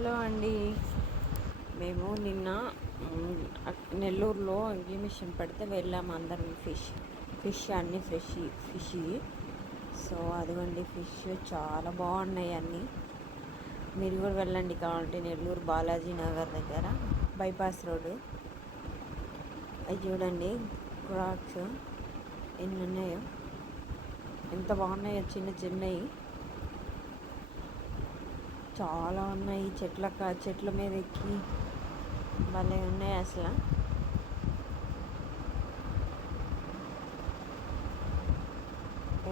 Hello అండి. మేము నిన్న నెల్లూరులో ఎగ్జిబిషన్ పెడితే వెళ్ళాము అందరం. ఫిష్ అన్నీ ఫిష్. సో అదిగోండి ఫిష్ చాలా బాగున్నాయి అన్నీ. మీరు కూడా వెళ్ళండి కావాలంటే, నెల్లూరు బాలాజీ నగర్ దగ్గర బైపాస్ రోడ్డు. అవి చూడండి క్రాక్స్ ఎన్ని ఉన్నాయో, ఎంత బాగున్నాయో. చిన్నవి చాలా ఉన్నాయి. చెట్ల మీద ఎక్కి భలే ఉన్నాయి అసలు.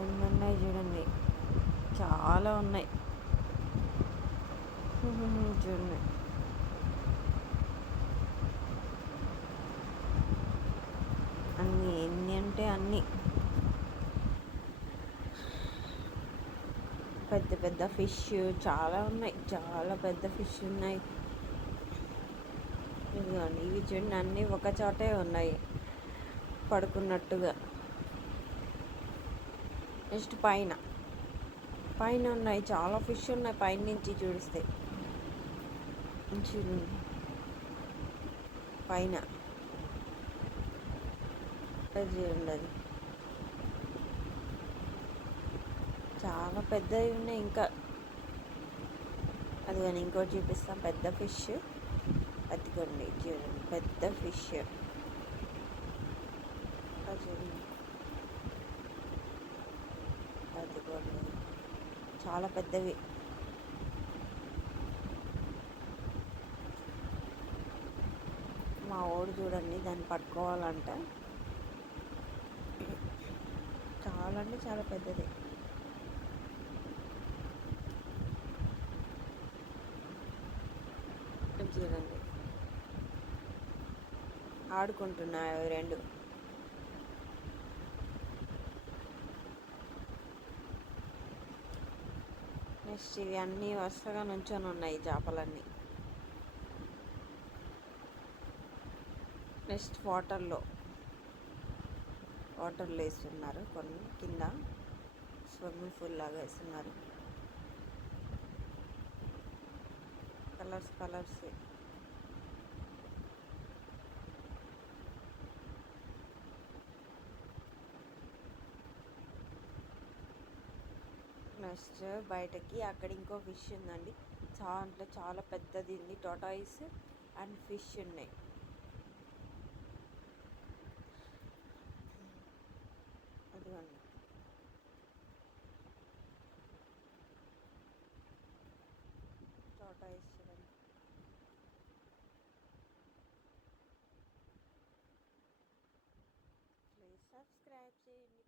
ఎన్ని ఉన్నాయి చూడండి, చాలా ఉన్నాయి. చూడండి, ఎన్ని అంటే అన్నీ. పెద్ద పెద్ద ఫిష్ చాలా ఉన్నాయి, చాలా పెద్ద ఫిష్ ఉన్నాయి. ఇదిగోండి, ఇవి చూడండి, అన్నీ ఒక చోటే ఉన్నాయి పడుకున్నట్టుగా. నెక్స్ట్ పైన ఉన్నాయి, చాలా ఫిష్ ఉన్నాయి పైన నుంచి చూస్తే. చూడండి పైన చూడండి, అది చాలా పెద్దవి ఉన్నాయి. ఇంకా అది కానీ ఇంకోటి చూపిస్తాం, పెద్ద ఫిష్. అదిగోండి చూడండి, పెద్ద ఫిష్. చూడండి, అదిగోండి చాలా పెద్దవి. మా వాడు చూడండి దాన్ని పట్టుకోవాలంట. చాలా అంటే చాలా పెద్దది. చూడండి, ఆడుకుంటున్నాయి అవి రెండు. నెక్స్ట్ ఇవి అన్నీ వరుసగా నుంచొని ఉన్నాయి చేపలన్నీ. నెక్స్ట్ వాటర్లో వేస్తున్నారు, కొన్ని కింద స్విమ్మింగ్ పూల్ లాగా వేస్తున్నారు. కలర్స్. నెక్స్ట్ బయటకి అక్కడ ఇంకో ఫిష్ ఉందండి, చాలా పెద్దది ఉంది. టోటాయిస్ అండ్ ఫిష్ ఉన్నాయి. అదిగోండి, టోటాయిస్ చూడండి. ప్లీజ్ సబ్స్క్రైబ్ చేయండి.